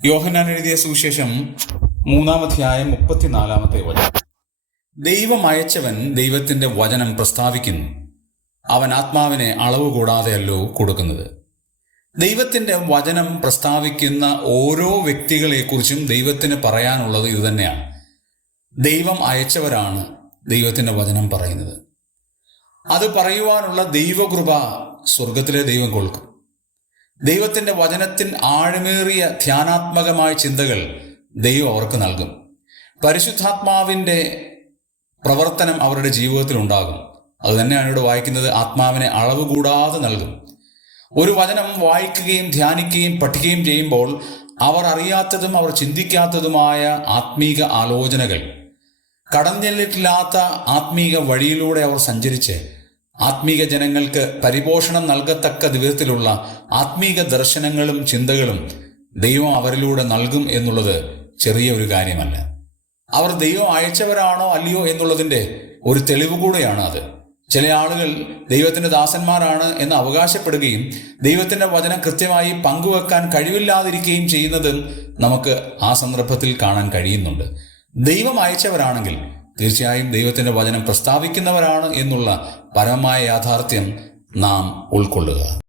യോഹന്നാൻ എഴുതിയ സുവിശേഷം 3-ാം അധ്യായം 34-ാമത്തെ വചനം. ദൈവം അയച്ചവൻ ദൈവത്തിന്റെ വചനം പ്രസ്താവിക്കുന്നു. അവൻ ആത്മാവിനെ അളവ് കൂടാതെയല്ലോ കൊടുക്കുന്നത്. ദൈവത്തിന്റെ വചനം പ്രസ്താവിക്കുന്ന ഓരോ വ്യക്തികളെക്കുറിച്ചും ദൈവത്തിന് പറയാനുള്ളത് ഇതുതന്നെയാണ്. ദൈവം അയച്ചവരാണ് ദൈവത്തിന്റെ വചനം പറയുന്നത്. അത് പറയുവാനുള്ള ദൈവകൃപ സ്വർഗത്തിലെ ദൈവം കൊടുക്കും. ദൈവത്തിന്റെ വചനത്തിൽ ആഴമേറിയ ധ്യാനാത്മകമായ ചിന്തകൾ ദൈവം അവർക്ക് നൽകും. പരിശുദ്ധാത്മാവിന്റെ പ്രവർത്തനം അവരുടെ ജീവിതത്തിൽ ഉണ്ടാകും. അതുതന്നെയാണ് ഇവിടെ വായിക്കുന്നത്, ആത്മാവിനെ അളവ് കൂടാതെ നൽകും. ഒരു വചനം വായിക്കുകയും ധ്യാനിക്കുകയും പഠിക്കുകയും ചെയ്യുമ്പോൾ അവർ അറിയാത്തതും അവർ ചിന്തിക്കാത്തതുമായ ആത്മീക ആലോചനകൾ, കടഞ്ഞെല്ലിട്ടില്ലാത്ത ആത്മീക വഴിയിലൂടെ അവർ സഞ്ചരിച്ച് ആത്മീക ജനങ്ങൾക്ക് പരിപോഷണം നൽകത്തക്ക വിധത്തിലുള്ള ആത്മീക ദർശനങ്ങളും ചിന്തകളും ദൈവം അവരിലൂടെ നൽകും എന്നുള്ളത് ചെറിയ ഒരു കാര്യമല്ല. അവർ ദൈവം അയച്ചവരാണോ അല്ലയോ എന്നുള്ളതിൻ്റെ ഒരു തെളിവ് കൂടെയാണ് അത്. ചില ആളുകൾ ദൈവത്തിന്റെ ദാസന്മാരാണ് എന്ന് അവകാശപ്പെടുകയും ദൈവത്തിന്റെ വചനം കൃത്യമായി പങ്കുവെക്കാൻ കഴിവില്ലാതിരിക്കുകയും ചെയ്യുന്നതും നമുക്ക് ആ സന്ദർഭത്തിൽ കാണാൻ കഴിയുന്നുണ്ട്. ദൈവം അയച്ചവരാണെങ്കിൽ തീർച്ചയായും ദൈവത്തിന്റെ വചനം പ്രസ്താവിക്കുന്നവരാണ് എന്നുള്ള പരമമായ യാഥാർത്ഥ്യം നാം ഉൾക്കൊള്ളുക.